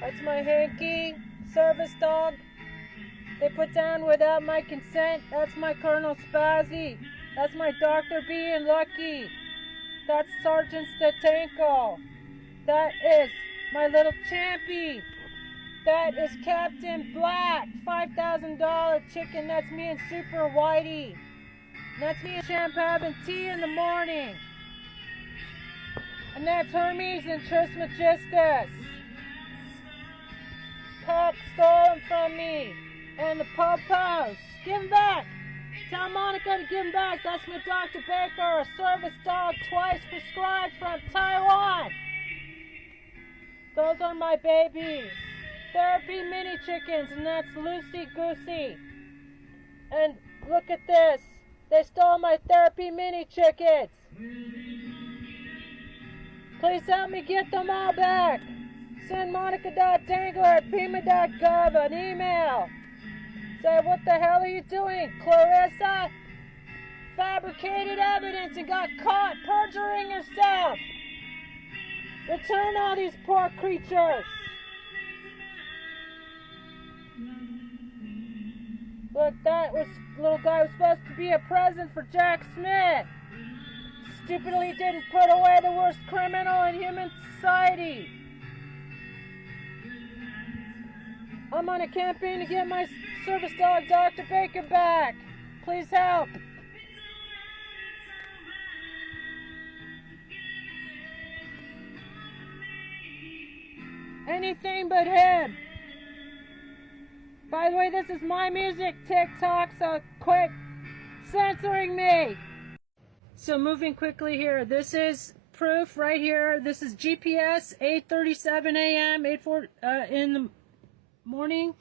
That's my hanky service dog. They put down without my consent. That's my Colonel Spazzy. That's my Dr. being lucky. That's Sergeant Statenko. That is my little champy. That is Captain Black. $5,000 chicken. That's me and Super Whitey. That's me and Champ having tea in the morning. And that's Hermes and Trismegistus. Pat stole them from me. And the Popos. Give them back. Tell Monica to give them back. That's my Dr. Baker, a service dog twice prescribed from Taiwan. Those are my babies. Therapy mini chickens, and that's Lucy Goosey. And look at this. They stole my therapy mini chickens. Please help me get them all back. Send monica.dangler@fema.gov an email. Say, what the hell are you doing, Clarissa? Fabricated evidence and got caught perjuring yourself. Return all these poor creatures. Look, that little guy was supposed to be a present for Jack Smith. Stupidly didn't put away the worst criminal in human society. I'm on a campaign to get my service dog, Dr. Baker, back. Please help. Anything but him. By the way, this is my music, TikTok, so quit censoring me. So moving quickly here, this is proof right here. This is GPS, 8:37 a.m., 8:4 in the morning,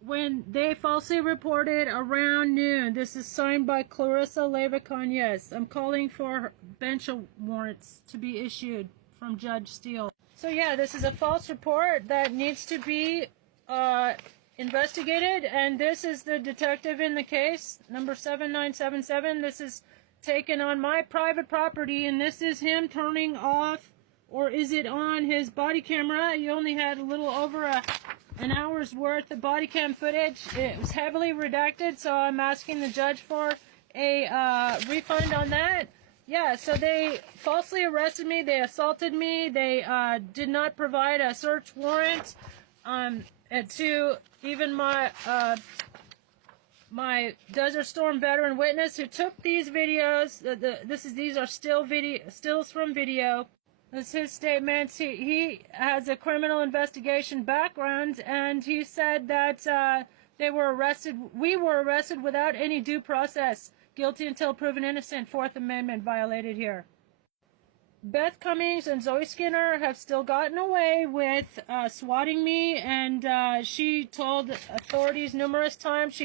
when they falsely reported around noon. This is signed by Clarissa Leyva-Conyes. I'm calling for bench warrants to be issued from Judge Steele. So yeah, this is a false report that needs to be investigated, and this is the detective in the case, number 7977. This is taken on my private property, and this is him turning off, or is it on, his body camera. He only had a little over an hour's worth of body cam footage. It was heavily redacted, so I'm asking the judge for a refund on that. Yeah, so they falsely arrested me, they assaulted me, they did not provide a search warrant to even my my Desert Storm veteran witness who took these videos. These are stills from video. This is his statements. He has a criminal investigation background, and he said that we were arrested without any due process. Guilty until proven innocent. Fourth Amendment violated here. Beth Cummings and Zoe Skinner have still gotten away with swatting me, and she told authorities numerous times.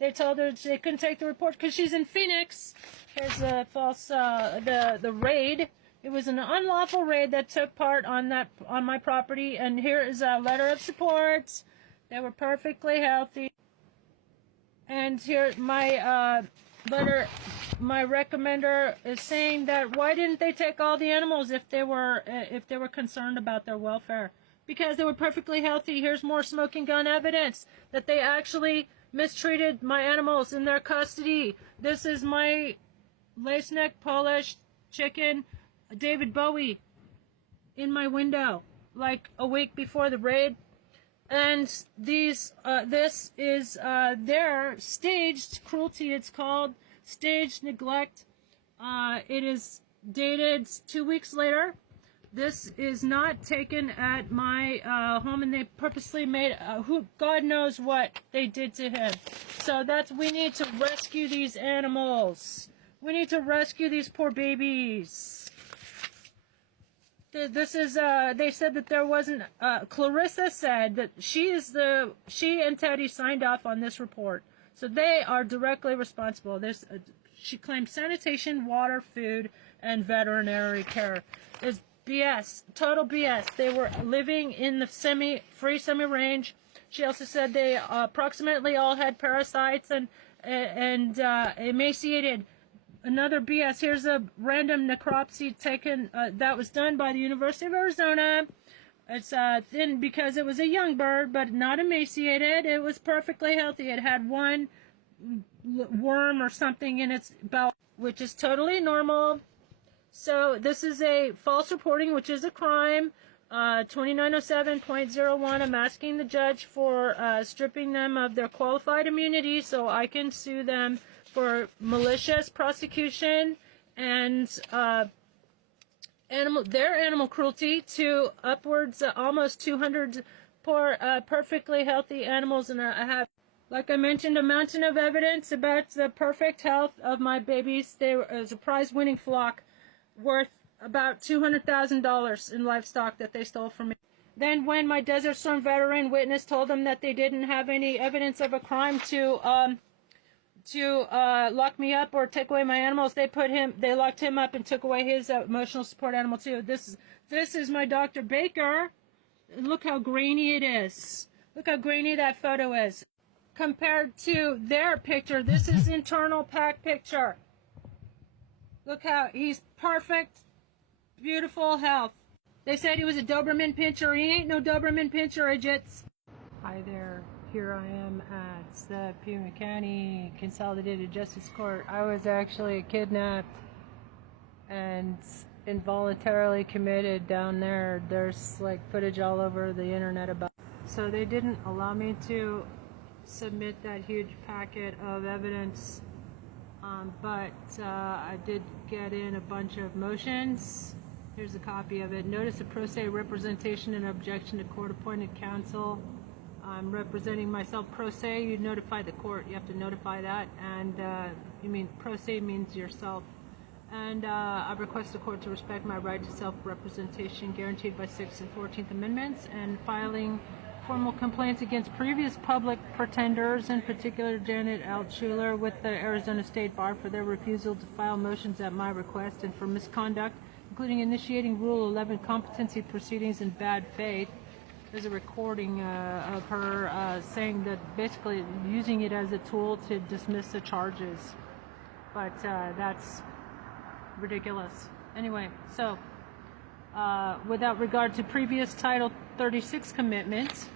They told her they couldn't take the report because she's in Phoenix. Here's a false, the raid. It was an unlawful raid that took part on my property, and here is a letter of support. They were perfectly healthy. And here my letter, my recommender is saying that why didn't they take all the animals if they were concerned about their welfare? Because they were perfectly healthy. Here's more smoking gun evidence that they actually mistreated my animals in their custody. This is my lace neck Polish chicken, David Bowie, in my window like a week before the raid. And this is their staged cruelty. It's called staged neglect. It is dated 2 weeks later. This is not taken at my home, and they purposely made God knows what they did to him. So we need to rescue these animals. We need to rescue these poor babies. This is, they said that there wasn't, Clarissa said that she and Teddy signed off on this report. So they are directly responsible. She claimed sanitation, water, food, and veterinary care. It's BS, total BS. They were living in the free semi-range. She also said they approximately all had parasites and emaciated. Another BS. Here's a random necropsy taken that was done by the University of Arizona. It's thin because it was a young bird, but not emaciated. It was perfectly healthy. It had one worm or something in its bowel, which is totally normal. So this is a false reporting, which is a crime. 2907.01. I'm asking the judge for stripping them of their qualified immunity so I can sue them for malicious prosecution and animal cruelty to upwards almost 200 poor, perfectly healthy animals. And I have, like I mentioned, a mountain of evidence about the perfect health of my babies. They were a prize-winning flock worth about $200,000 in livestock that they stole from me. Then when my Desert Storm veteran witness told them that they didn't have any evidence of a crime to lock me up or take away my animals, they locked him up and took away his emotional support animal too. This is my Dr. Baker. Look how grainy it is. Look how grainy that photo is. Compared to their picture, this is internal pack picture. Look how he's perfect, beautiful health. They said he was a Doberman Pinscher. He ain't no Doberman Pinscher, idiots. Hi there. Here I am at the Pima County Consolidated Justice Court. I was actually kidnapped and involuntarily committed down there. There's like footage all over the internet about it. So they didn't allow me to submit that huge packet of evidence, but I did get in a bunch of motions. Here's a copy of it. Notice of pro se representation and objection to court-appointed counsel. I'm representing myself pro se. You notify the court. You have to notify that. And you mean pro se means yourself. And I request the court to respect my right to self-representation guaranteed by 6th and 14th Amendments, and filing formal complaints against previous public pretenders, in particular Janet Altshuler, with the Arizona State Bar for their refusal to file motions at my request and for misconduct, including initiating Rule 11 competency proceedings in bad faith. There's a recording of her saying that, basically using it as a tool to dismiss the charges. But that's ridiculous. Anyway, so without regard to previous Title 36 commitments,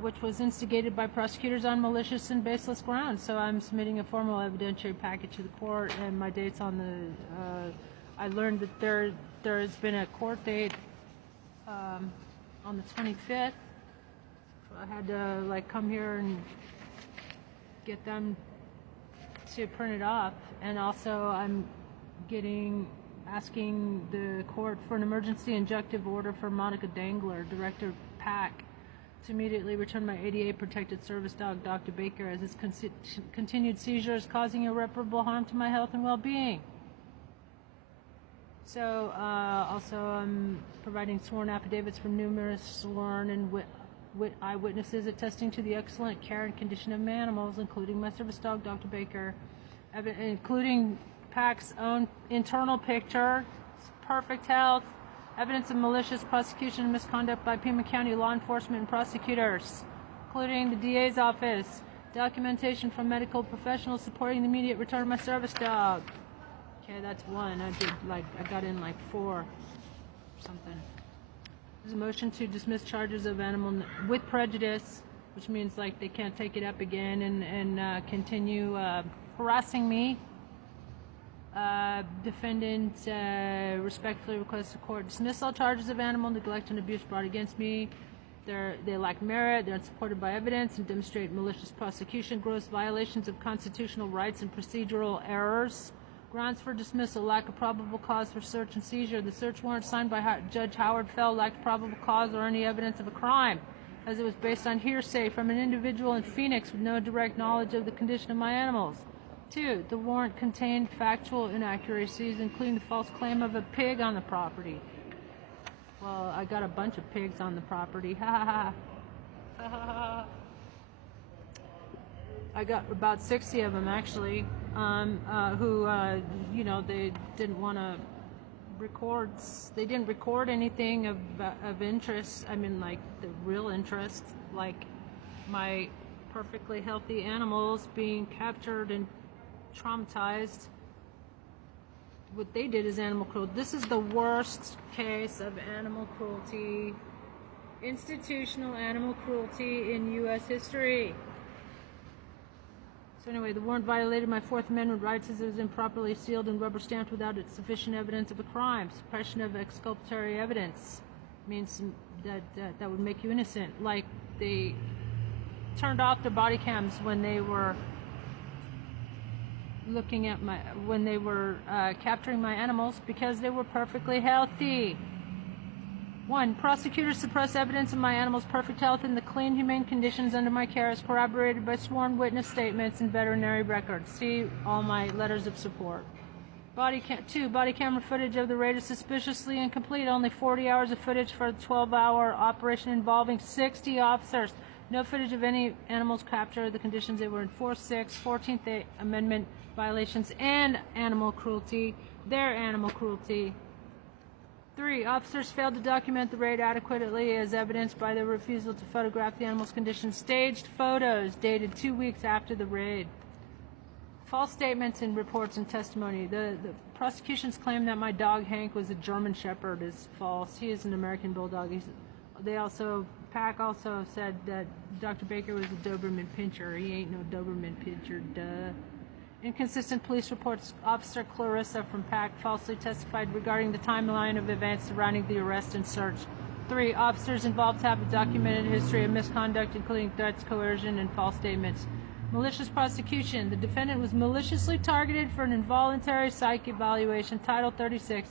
which was instigated by prosecutors on malicious and baseless grounds. So I'm submitting a formal evidentiary package to the court, and my date's on the, I learned that there has been a court date on the 25th. I had to like come here and get them to print it off, and also I'm asking the court for an emergency injunctive order for Monica Dangler, Director PAC, to immediately return my ADA protected service dog, Dr. Baker, as his continued seizure is causing irreparable harm to my health and well-being. So also I'm providing sworn affidavits from numerous sworn and eyewitnesses attesting to the excellent care and condition of my animals, including my service dog, Dr. Baker, including PAC's own internal picture, perfect health, evidence of malicious prosecution and misconduct by Pima County law enforcement and prosecutors, including the DA's office, documentation from medical professionals supporting the immediate return of my service dog. Okay, that's one. I got in like 4 or something. There's a motion to dismiss charges of animal with prejudice, which means like they can't take it up again and continue harassing me. Defendant respectfully requests the court dismiss all charges of animal neglect and abuse brought against me. They lack merit, they're unsupported by evidence, and demonstrate malicious prosecution, gross violations of constitutional rights, and procedural errors. Grounds for dismissal: lack of probable cause for search and seizure. The search warrant signed by Judge Howard Fell lacked probable cause or any evidence of a crime, as it was based on hearsay from an individual in Phoenix with no direct knowledge of the condition of my animals. 2, the warrant contained factual inaccuracies, including the false claim of a pig on the property. Well, I got a bunch of pigs on the property. Ha ha ha. Ha ha ha. I got about 60 of them actually, who, you know, they didn't want to record. They didn't record anything of interest. I mean, like the real interest, like my perfectly healthy animals being captured and traumatized. what they did is animal cruelty. This is the worst case of animal cruelty, institutional animal cruelty in U.S. history. So anyway, the warrant violated my Fourth Amendment rights as it was improperly sealed and rubber stamped without sufficient evidence of a crime. Suppression of exculpatory evidence means that would make you innocent. Like they turned off their body cams when they were looking at when they were capturing my animals because they were perfectly healthy. 1. Prosecutors suppress evidence of my animals' perfect health and the clean, humane conditions under my care as corroborated by sworn witness statements and veterinary records. See all my letters of support. 2. Body camera footage of the raid is suspiciously incomplete. Only 40 hours of footage for the 12-hour operation involving 60 officers. No footage of any animals captured, the conditions they were in. 4. 6. 14th Amendment violations and animal cruelty. Their animal cruelty. 3. Officers failed to document the raid adequately as evidenced by their refusal to photograph the animal's condition. Staged photos dated 2 weeks after the raid. False statements in reports and testimony. The prosecution's claim that my dog Hank was a German Shepherd is false. He is an American Bulldog. PAC also said that Dr. Baker was a Doberman Pinscher. He ain't no Doberman Pinscher, duh. Inconsistent police reports. Officer Clarissa from PAC falsely testified regarding the timeline of events surrounding the arrest and search. 3. Officers involved have a documented history of misconduct, including threats, coercion, and false statements. Malicious prosecution. The defendant was maliciously targeted for an involuntary psych evaluation, Title 36,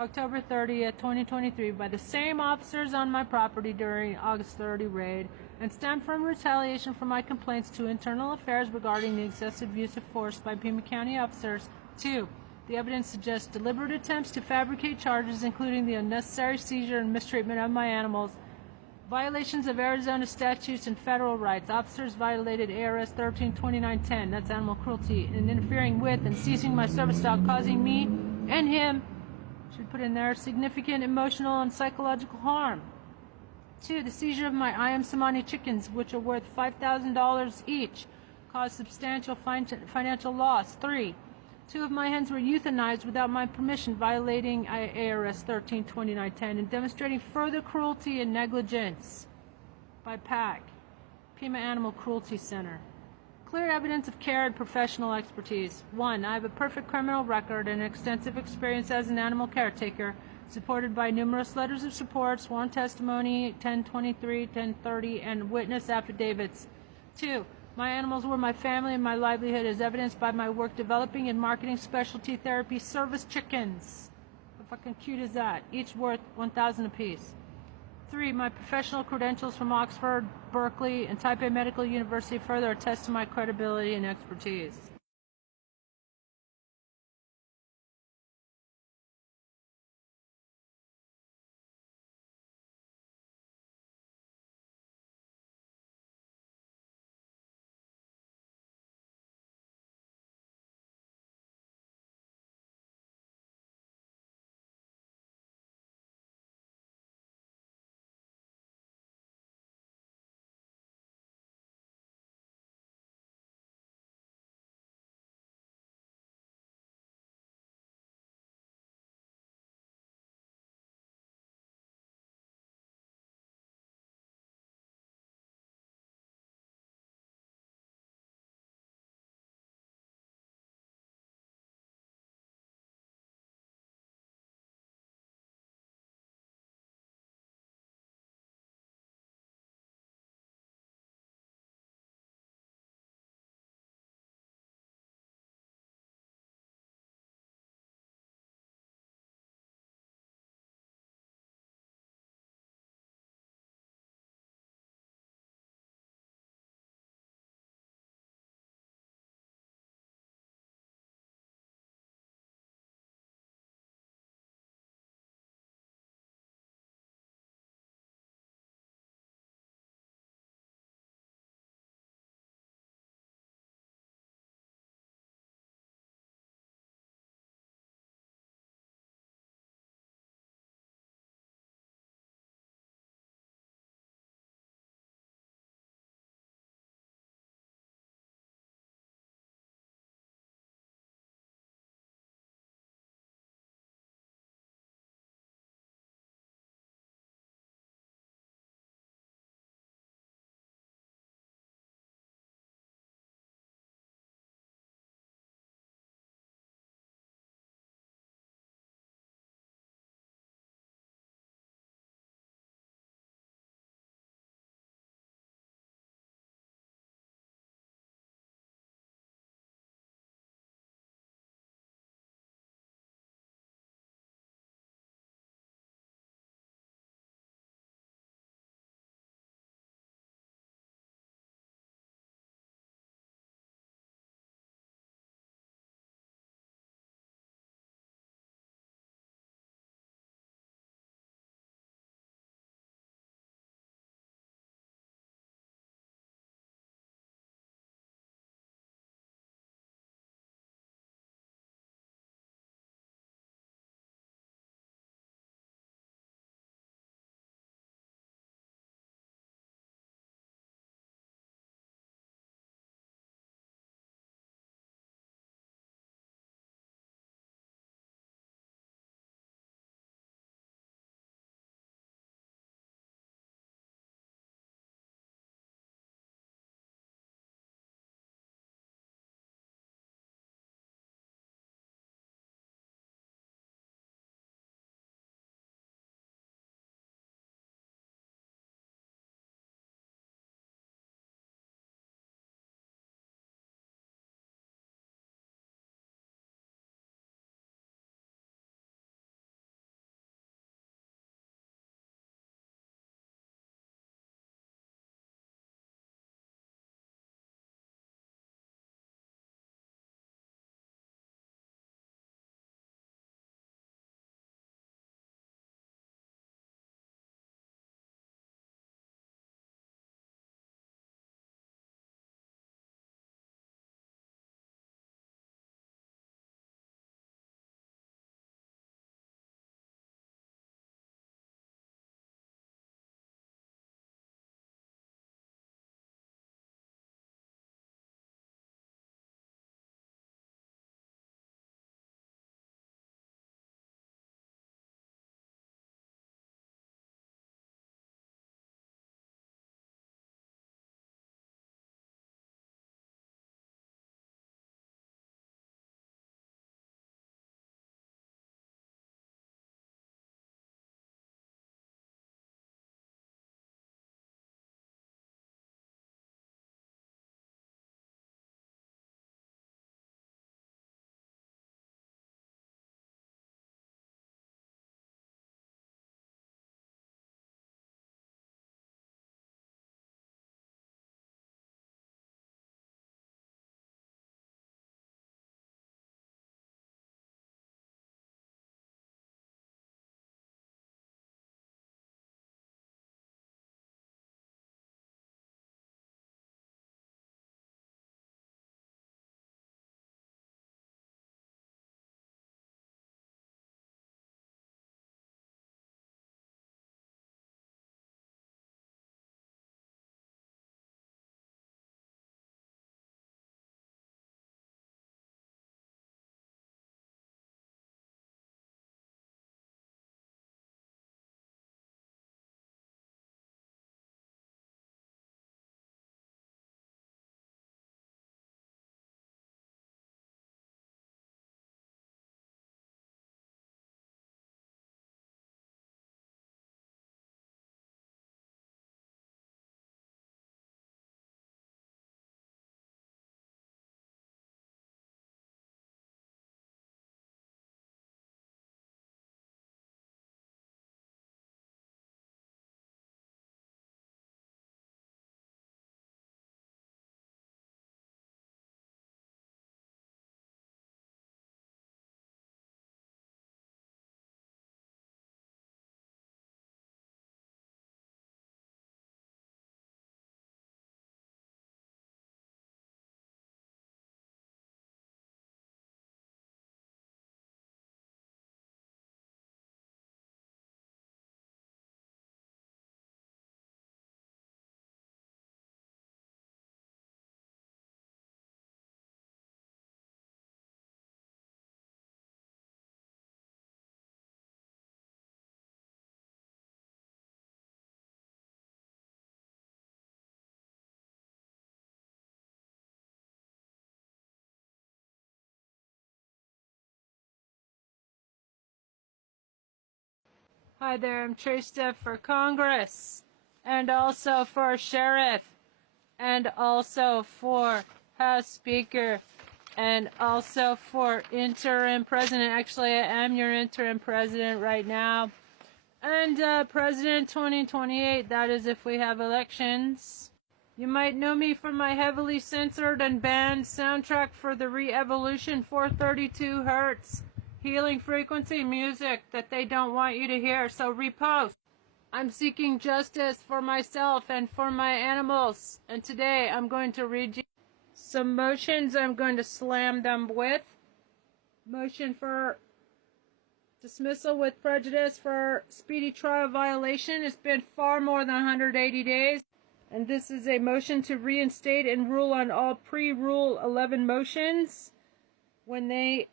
October 30th, 2023, by the same officers on my property during August 30 raid, and stemmed from retaliation for my complaints to Internal Affairs regarding the excessive use of force by Pima County officers. 2. The evidence suggests deliberate attempts to fabricate charges, including the unnecessary seizure and mistreatment of my animals, violations of Arizona statutes and federal rights. Officers violated ARS 132910, that's animal cruelty, and interfering with and seizing my service dog, causing me and him, should put in there, significant emotional and psychological harm. 2. The seizure of my I Am Samani chickens, which are worth $5,000 each, caused substantial financial loss. 3. 2 of my hens were euthanized without my permission, violating ARS 132910 and demonstrating further cruelty and negligence by PAC, Pima Animal Cruelty Center. Clear evidence of care and professional expertise. 1. I have a perfect criminal record and extensive experience as an animal caretaker, supported by numerous letters of support, sworn testimony, 1023, 1030, and witness affidavits. 2. My animals were my family and my livelihood, as evidenced by my work developing and marketing specialty therapy service chickens. How fucking cute is that? Each worth $1,000 apiece. 3. My professional credentials from Oxford, Berkeley, and Taipei Medical University further attest to my credibility and expertise. Hi there, I'm Trista for Congress, and also for Sheriff, and also for House Speaker, and also for Interim President. Actually, I am your Interim President right now. And President 2028, that is if we have elections. You might know me from my heavily censored and banned soundtrack for the Re-Evolution 432 Hertz healing frequency music that they don't want you to hear, so repost. I'm seeking justice for myself and for my animals, and today I'm going to read you some motions. I'm going to slam them with. Motion for dismissal with prejudice for speedy trial violation. It's been far more than 180 days. And this is a motion to reinstate and rule on all pre-Rule 11 motions. When they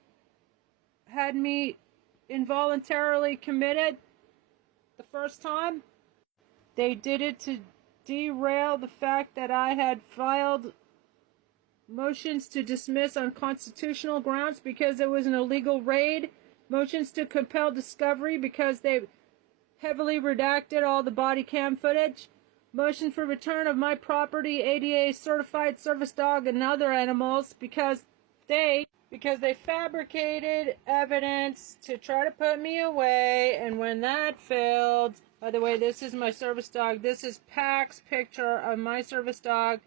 had me involuntarily committed the first time, they did it to derail the fact that I had filed motions to dismiss on constitutional grounds because it was an illegal raid. Motions to compel discovery because they heavily redacted all the body cam footage. Motion for return of my property, ADA certified service dog and other animals because they fabricated evidence to try to put me away, and when that failed, by the way, this is my service dog. This is Pac's picture of my service dog.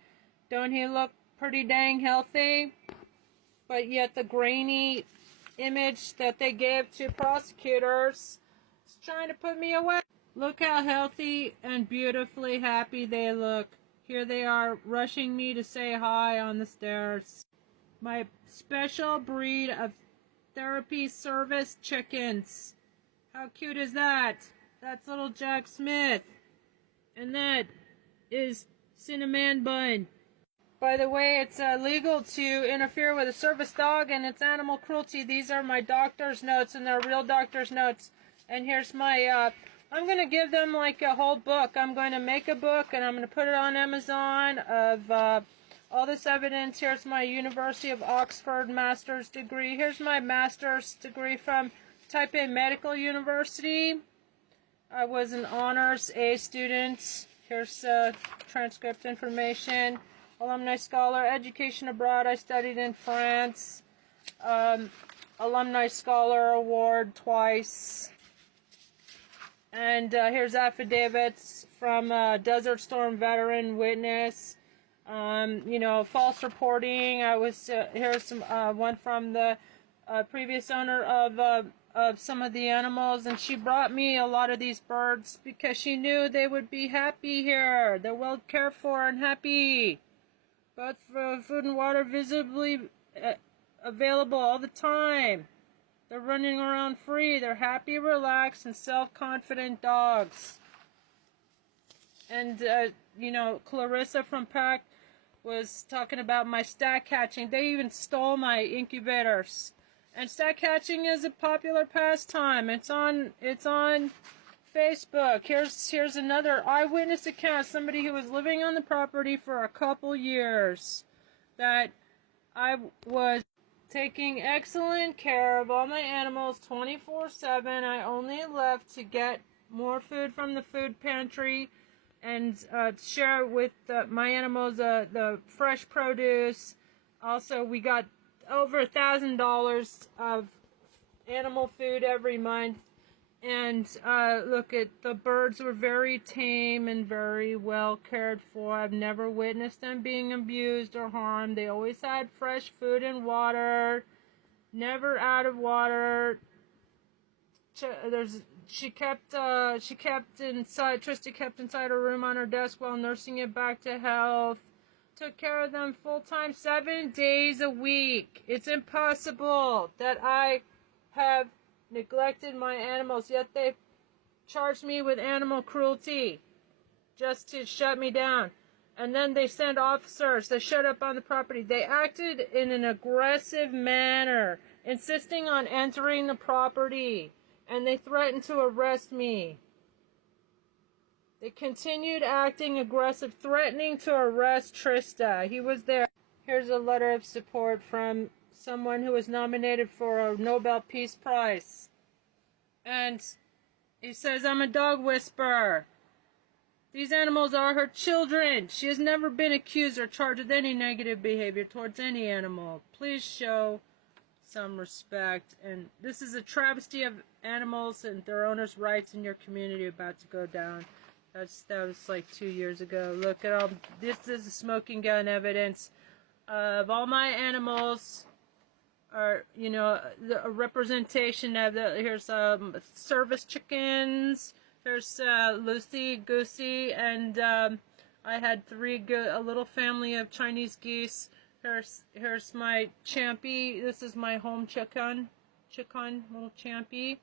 Don't he look pretty dang healthy? But yet the grainy image that they give to prosecutors is trying to put me away. Look how healthy and beautifully happy they look. Here they are rushing me to say hi on the stairs. My special breed of therapy service chickens. How cute is that? That's little Jack Smith. And that is Cinnamon Bun. By the way, it's illegal to interfere with a service dog, and it's animal cruelty. These are my doctor's notes, and they're real doctor's notes. And here's my, I'm going to give them like a whole book. I'm going to make a book, and I'm going to put it on Amazon of all this evidence. Here's my University of Oxford master's degree. Here's my master's degree from Taipei Medical University. I was an honors A student. Here's transcript information. Alumni Scholar, Education Abroad, I studied in France. Alumni Scholar Award twice. And here's affidavits from Desert Storm veteran witness. False reporting. Here's some one from the previous owner of some of the animals, and she brought me a lot of these birds because she knew they would be happy here. They're well cared for and happy. Both for food and water visibly available all the time. They're running around free. They're happy, relaxed, and self-confident dogs. And, Clarissa from PAC was talking about my stack hatching. They even stole my incubators. And stack hatching is a popular pastime. It's on Facebook. Here's another eyewitness account. Somebody who was living on the property for a couple years. That I was taking excellent care of all my animals 24/7. I only left to get more food from the food pantry and share with my animals the fresh produce. Also, we got over $1,000 of animal food every month. And look, the birds were very tame and very well cared for. I've never witnessed them being abused or harmed. They always had fresh food and water, never out of water. Trista kept inside her room on her desk while nursing it back to health. Took care of them full time, 7 days a week. It's impossible that I have neglected my animals, yet they charged me with animal cruelty just to shut me down. And then they sent officers that showed up on the property. They acted in an aggressive manner, insisting on entering the property, and they threatened to arrest me. They continued acting aggressive, threatening to arrest Trista. He was there. Here's a letter of support from someone who was nominated for a Nobel Peace Prize. And He says I'm a dog whisperer. These animals are her children. She has never been accused or charged with any negative behavior towards any animal. Please show some respect. And this is a travesty of animals and their owners' rights in your community about to go down. That was like 2 years ago. Look at all this is the smoking gun evidence of all my animals. Are, you know, a representation of the, here's service chickens. There's Lucy, Goosey, and I had a little family of Chinese geese. Here's my Champy. This is my home chicken, little Champy.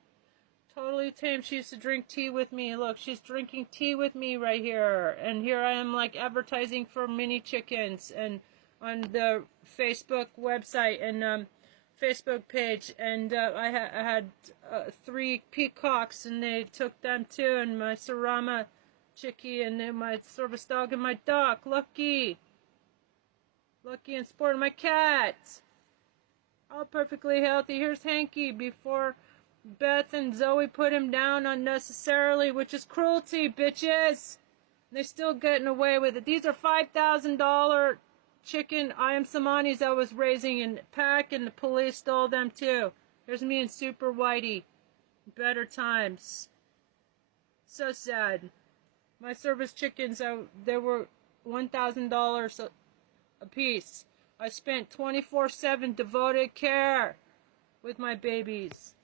Totally tame. She used to drink tea with me. Look, she's drinking tea with me right here. And here I am, like, advertising for mini chickens and on the Facebook website and Facebook page, and I had 3 peacocks, and they took them too, and my Sarama chickie, and then my service dog, and my duck, Lucky and Sport, and my cat, all perfectly healthy. Here's Hanky before Beth and Zoe put him down unnecessarily, which is cruelty, bitches. They're still getting away with it. These are $5,000 chicken Ayam Samanis I was raising in Pack, and the police stole them too. Here's me and Super Whitey. Better times. So sad. My service chickens, they were $1,000 a piece. I spent 24/7 devoted care with my babies.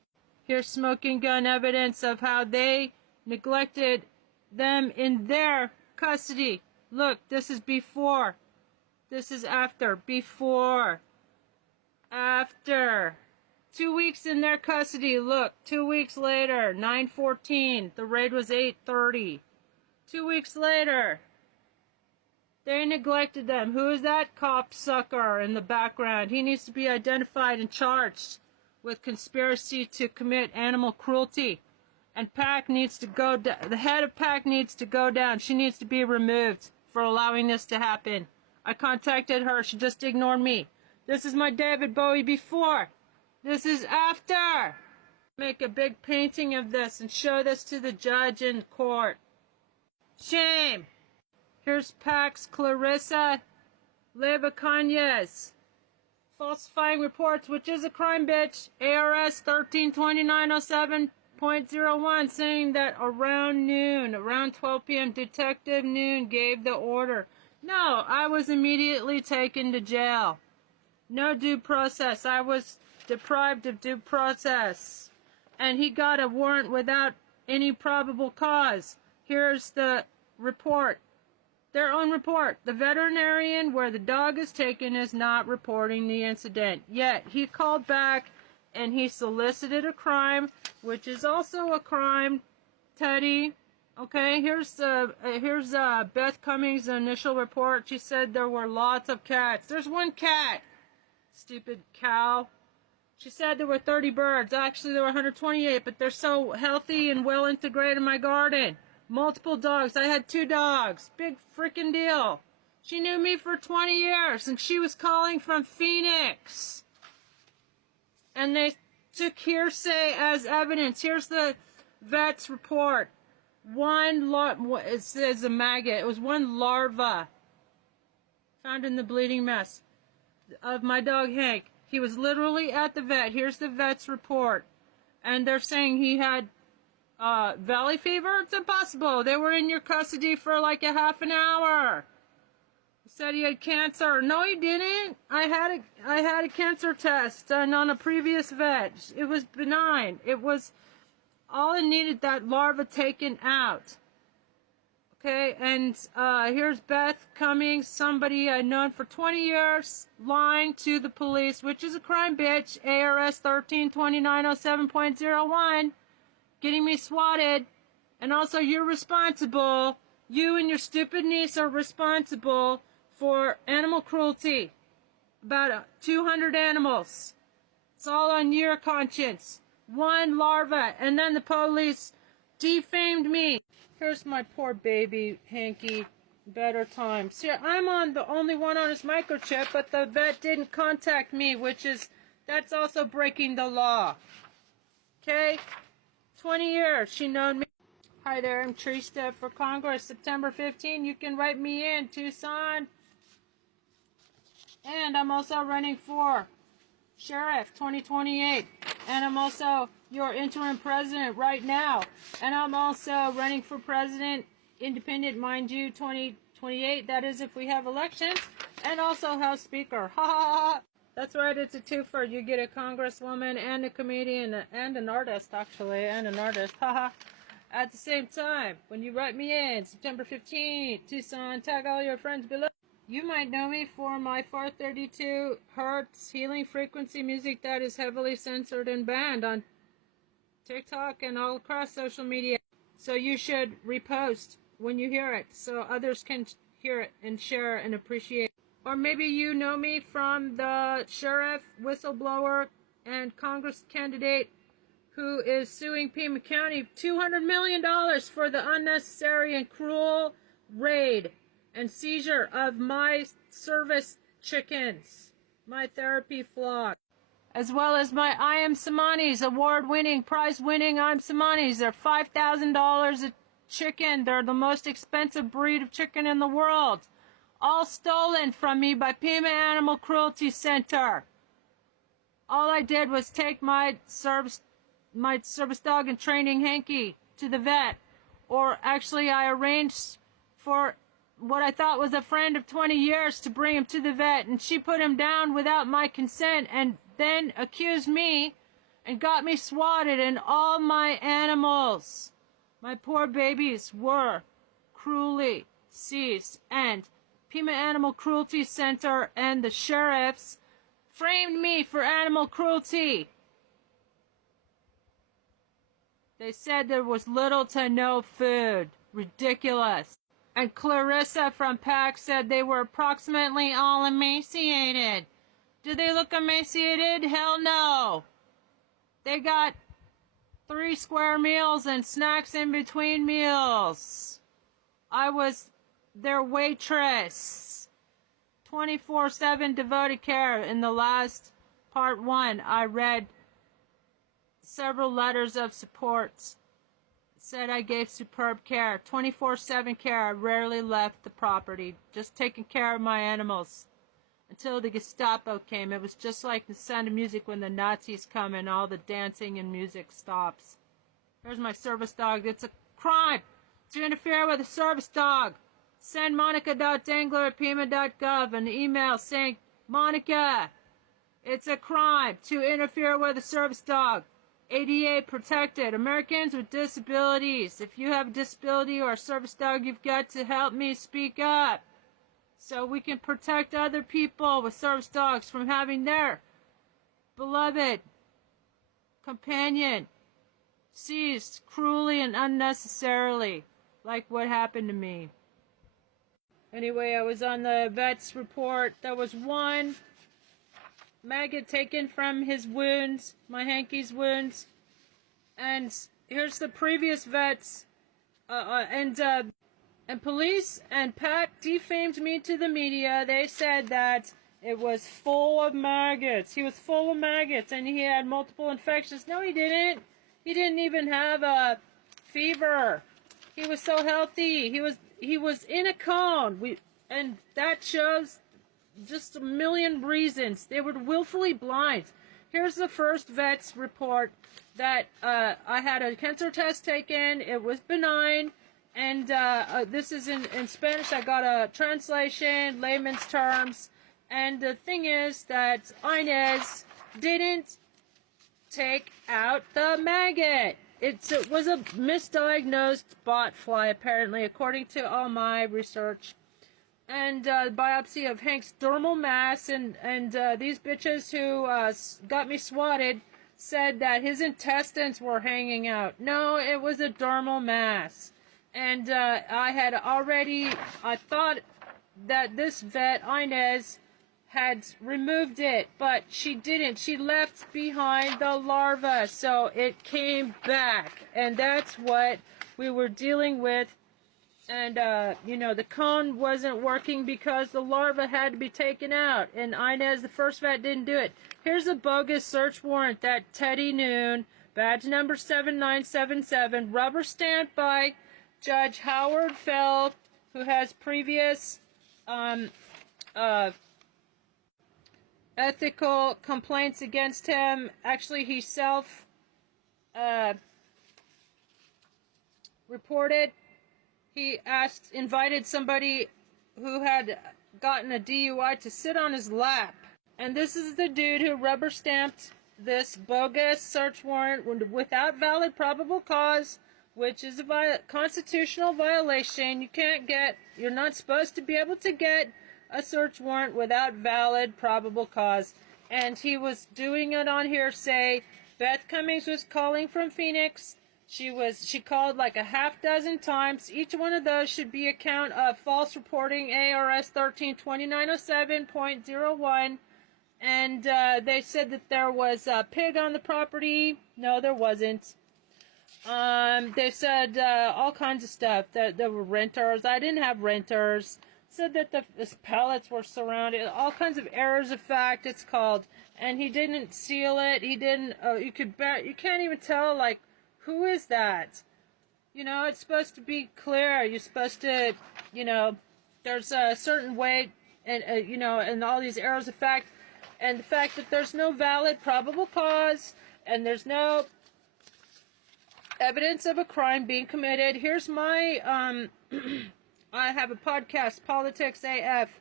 Here's smoking gun evidence of how they neglected them in their custody. Look, this is before. This is after. Before. After. 2 weeks in their custody. Look, 2 weeks later, 9/14. The raid was 8:30. 2 weeks later, they neglected them. Who is that cop sucker in the background? He needs to be identified and charged with conspiracy to commit animal cruelty. And Pack needs to go down. The head of Pack needs to go down. She needs to be removed for allowing this to happen. I contacted her. She just ignored me. This is my David Bowie before. This is after. Make a big painting of this and show this to the judge in court. Shame. Here's Pax Clarissa Lebacañez. Falsifying reports, which is a crime, bitch. ARS 132907.01, saying that around noon, around 12 p.m., Detective Noon gave the order. No, I was immediately taken to jail. No due process. I was deprived of due process. And he got a warrant without any probable cause. Here's the report. Their own report. The veterinarian where the dog is taken is not reporting the incident. Yet he called back and he solicited a crime, which is also a crime, Teddy. Okay, here's Beth Cummings' initial report. She said there were lots of cats. There's one cat. Stupid cow. She said there were 30 birds. Actually, there were 128, but they're so healthy and well integrated in my garden. Multiple dogs. I had 2 dogs. Big freaking deal. She knew me for 20 years, and she was calling from Phoenix. And they took hearsay as evidence. Here's the vet's report. It says a maggot. It was one larva found in the bleeding mess of my dog Hank. He was literally at the vet. Here's the vet's report. And they're saying he had valley fever? It's impossible. They were in your custody for like a half an hour. He said he had cancer. No, he didn't. I had a cancer test done on a previous vet. It was benign. It was all it needed, that larva taken out. Okay, and here's Beth Cummings, somebody I'd known for 20 years, lying to the police, which is a crime, bitch. ARS 132907.01, getting me swatted. And also, you're responsible. You and your stupid niece are responsible for animal cruelty. About 200 animals. It's all on your conscience. One larva, and then the police defamed me. Here's my poor baby, Hanky. Better times. See, I'm the only one on his microchip, but the vet didn't contact me, that's also breaking the law. Okay? 20 years she known me. Hi there, I'm Trista for Congress, September 15. You can write me in, Tucson. And I'm also running for Sheriff 2028. And I'm also your interim president right now. And I'm also running for president, independent, mind you, 2028. That is if we have elections. And also House Speaker. Ha ha ha. That's right, it's a twofer. You get a congresswoman and a comedian and an artist, actually, and an artist. Haha. At the same time, when you write me in, September 15th, Tucson, tag all your friends below. You might know me for my 432 hertz healing frequency music that is heavily censored and banned on TikTok and all across social media. So you should repost when you hear it so others can hear it and share and appreciate. Or maybe you know me from the sheriff, whistleblower, and Congress candidate who is suing Pima County $200 million for the unnecessary and cruel raid and seizure of my service chickens, my therapy flock, as well as my I Am Samanis award-winning, prize-winning I Am Samanis. They're $5,000 a chicken. They're the most expensive breed of chicken in the world. All stolen from me by Pima Animal Cruelty Center. All I did was take my service dog in training, Hanky, to the vet. Or actually, I arranged for what I thought was a friend of 20 years to bring him to the vet, and she put him down without my consent and then accused me and got me swatted, and all my animals, my poor babies, were cruelly seized. And Pima Animal Cruelty Center and the sheriffs framed me for animal cruelty. They said there was little to no food. Ridiculous. And Clarissa from PAC said they were approximately all emaciated. Do they look emaciated? Hell no. They got 3 square meals and snacks in between meals. I was their waitress. 24/7 devoted care. In the last part 1, I read several letters of support. Said I gave superb care. 24/7 care. I rarely left the property. Just taking care of my animals. Until the Gestapo came. It was just like The Sound of Music when the Nazis come and all the dancing and music stops. Here's my service dog. It's a crime to interfere with a service dog. Send monica.dangler@pima.gov an email saying, Monica, it's a crime to interfere with a service dog. ADA protected. Americans with disabilities. If you have a disability or a service dog, you've got to help me speak up so we can protect other people with service dogs from having their beloved companion seized cruelly and unnecessarily, like what happened to me. Anyway, I was on the vet's report. There was 1 maggot taken from his wounds, my Hanky's wounds. And here's the previous vets. And police and PAC defamed me to the media. They said that it was full of maggots. He was full of maggots and he had multiple infections. No, he didn't. He didn't even have a fever. He was so healthy. He was in a cone. And that shows just a million reasons. They were willfully blind. Here's the first vet's report that I had a cancer test taken. It was benign. And this is in Spanish. I got a translation, layman's terms. And the thing is that Inez didn't take out the maggot. It was a misdiagnosed bot fly, apparently, according to all my research. And biopsy of Hank's dermal mass, and these bitches who got me swatted said that his intestines were hanging out. No, it was a dermal mass. And I thought that this vet, Inez, had removed it, but she didn't. She left behind the larva, so it came back. And that's what we were dealing with. And, the cone wasn't working because the larva had to be taken out. And Inez, the first vet, didn't do it. Here's a bogus search warrant that Teddy Noon badge number 7977, rubber stamped by Judge Howard Feld, who has previous ethical complaints against him. Actually, he reported. He invited somebody who had gotten a DUI to sit on his lap. And this is the dude who rubber stamped this bogus search warrant without valid probable cause, which is a constitutional violation. You're not supposed to be able to get a search warrant without valid probable cause. And he was doing it on hearsay. Beth Cummings was calling from Phoenix. She called like a half dozen times. Each one of those should be a count of false reporting, ARS 132907.01. And they said that there was a pig on the property. No, there wasn't. They said all kinds of stuff, that there were renters. I didn't have renters. Said that the pallets were surrounded. All kinds of errors of fact, it's called. And he didn't seal it. He didn't. You can't even tell, like, who is that? You know, it's supposed to be clear. You're supposed to, you know, there's a certain way, and you know, and all these errors of fact. And the fact that there's no valid probable cause, and there's no evidence of a crime being committed. Here's my, I have a podcast, Politics AF.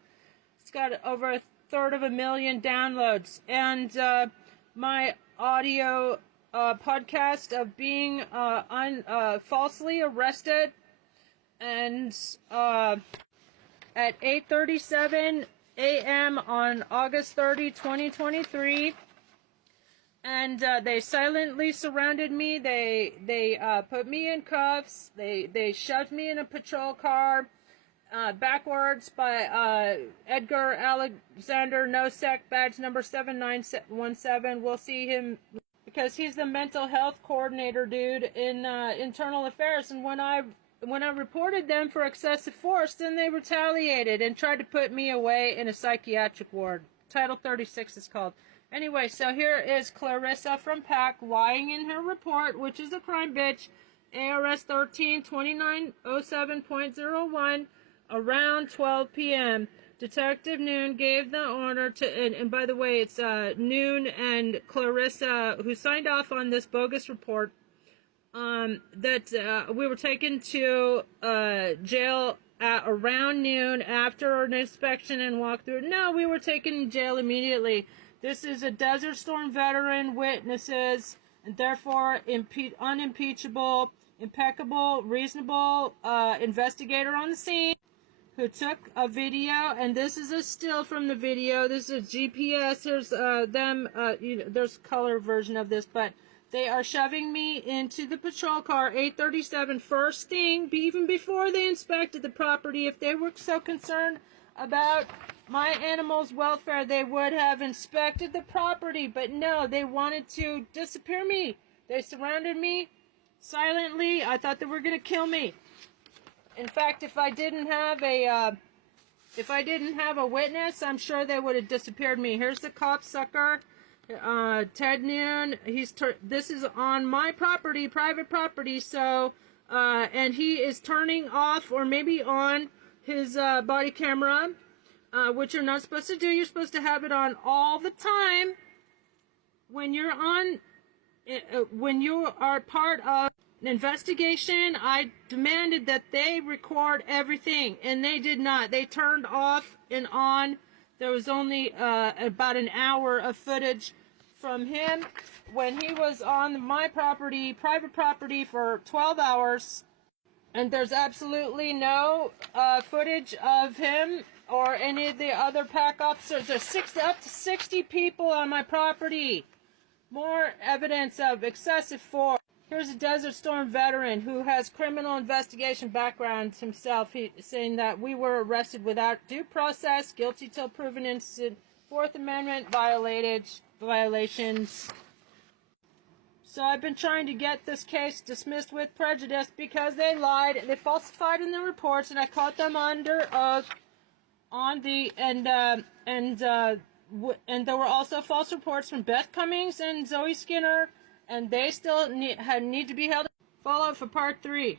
It's got over 1/3 downloads. And my audio podcast of being falsely arrested, and at 8:37 a.m. on August 30, 2023, and they silently surrounded me. They put me in cuffs. They shoved me in a patrol car backwards by Edgar Alexander Nosek, badge number 7917. We'll see him because he's the mental health coordinator dude in internal affairs. And when I reported them for excessive force, then they retaliated and tried to put me away in a psychiatric ward. Title 36 is called. Anyway, so here is Clarissa from PAC lying in her report, which is a crime bitch, ARS 132907.01, around 12 p.m. Detective Noon gave the order to, and by the way, it's Noon and Clarissa who signed off on this bogus report, that we were taken to jail at around noon after an inspection and walkthrough. No, we were taken to jail immediately. This is a Desert Storm veteran, witnesses, and therefore unimpeachable, impeccable, reasonable investigator on the scene who took a video, and this is a still from the video. This is a GPS. There's there's a color version of this, but they are shoving me into the patrol car, 8:37, first thing, even before they inspected the property. If they were so concerned about my animals' welfare, they would have inspected the property. But no, they wanted to disappear me. They surrounded me silently. I thought they were going to kill me. In fact, if I didn't have a witness, I'm sure they would have disappeared me. Here's the cocksucker. Ted Noon, this is on my property, private property, so, and he is turning off or maybe on his body camera, which you're not supposed to do. You're supposed to have it on all the time. When you are part of an investigation, I demanded that they record everything, and they did not. They turned off and on. There was only about an hour of footage from him when he was on my property, private property, for 12 hours. And there's absolutely no footage of him or any of the other PAC officers. There's up to 60 people on my property. More evidence of excessive force. Here's a Desert Storm veteran who has criminal investigation background himself. Saying that we were arrested without due process, guilty till proven innocent, Fourth Amendment violations. So I've been trying to get this case dismissed with prejudice because they lied, they falsified in their reports, and I caught them under oath on the and there were also false reports from Beth Cummings and Zoe Skinner and they still need to be held. Follow for part 3.